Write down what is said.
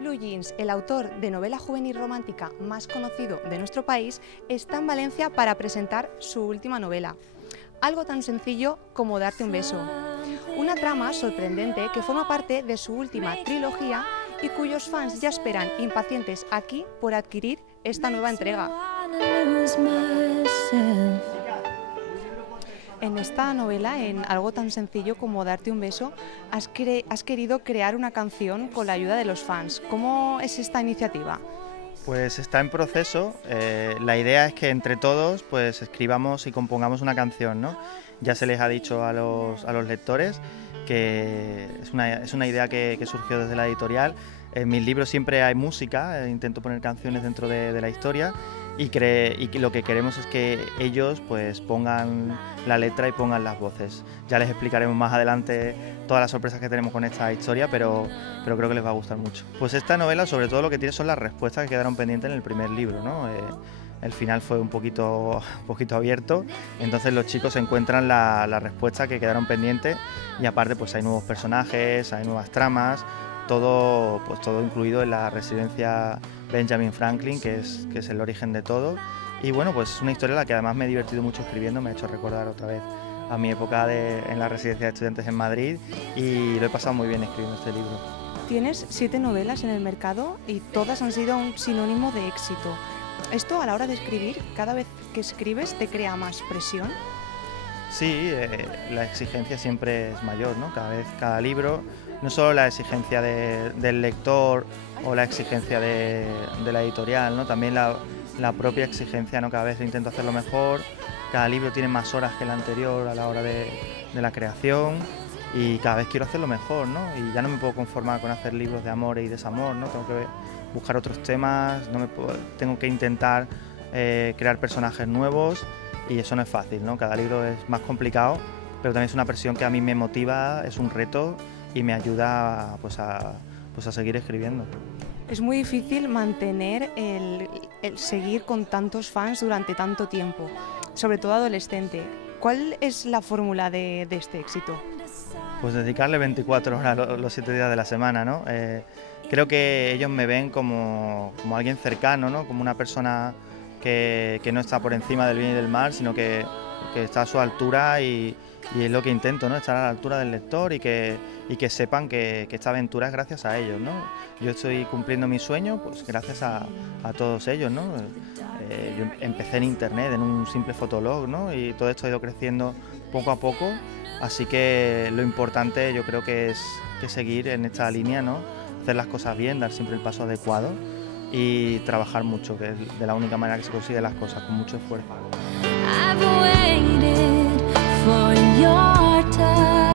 Blue Jeans, el autor de novela juvenil romántica más conocido de nuestro país, está en Valencia para presentar su última novela. Algo tan sencillo como Darte un beso. Una trama sorprendente que forma parte de su última trilogía y cuyos fans ya esperan impacientes aquí por adquirir esta nueva entrega. En esta novela, en algo tan sencillo como Darte un beso, has querido crear una canción con la ayuda de los fans. ¿Cómo es esta iniciativa? Pues está en proceso. La idea es que entre todos pues escribamos y compongamos una canción, ¿no? Ya se les ha dicho a los lectores que es una idea que surgió desde la editorial. En mis libros siempre hay música, intento poner canciones dentro de la historia y lo que queremos es que ellos pues pongan la letra y pongan las voces. Ya les explicaremos más adelante todas las sorpresas que tenemos con esta historia, pero creo que les va a gustar mucho. Pues esta novela sobre todo lo que tiene son las respuestas que quedaron pendientes en el primer libro, ¿no? El final fue un poquito abierto, entonces los chicos encuentran la respuesta que quedaron pendientes y aparte pues hay nuevos personajes, hay nuevas tramas, todo incluido en la residencia Benjamin Franklin, que es el origen de todo. Y bueno, pues es una historia en la que además me he divertido mucho escribiendo, me ha hecho recordar otra vez a mi época en la residencia de estudiantes en Madrid y lo he pasado muy bien escribiendo este libro. Tienes 7 novelas en el mercado y todas han sido un sinónimo de éxito. ¿Esto a la hora de escribir, cada vez que escribes, te crea más presión? Sí, la exigencia siempre es mayor, ¿no? Cada libro, no solo la exigencia del lector o la exigencia de la editorial, ¿no? También la propia exigencia, ¿no? Cada vez intento hacerlo mejor, cada libro tiene más horas que el anterior a la hora de la creación y cada vez quiero hacerlo mejor, ¿no? Y ya no me puedo conformar con hacer libros de amor y desamor, ¿no? Tengo que buscar otros temas, tengo que intentar crear personajes nuevos y eso no es fácil, ¿no? Cada libro es más complicado, pero también es una presión que a mí me motiva, es un reto y me ayuda a seguir escribiendo. Es muy difícil mantener el seguir con tantos fans durante tanto tiempo, sobre todo adolescente. ¿Cuál es la fórmula de este éxito? Pues dedicarle 24 horas los 7 días de la semana, ¿no? Creo que ellos me ven como alguien cercano, ¿no? Como una persona que no está por encima del bien y del mal, sino que está a su altura y es lo que intento, ¿no? Estar a la altura del lector y que sepan que esta aventura es gracias a ellos, ¿no? Yo estoy cumpliendo mi sueño pues gracias a todos ellos, ¿no? Yo empecé en internet, en un simple fotolog, ¿no? Y todo esto ha ido creciendo poco a poco, así que lo importante yo creo que es seguir en esta línea, ¿no? Hacer las cosas bien, dar siempre el paso adecuado y trabajar mucho, que es de la única manera que se consiguen las cosas, con mucho esfuerzo.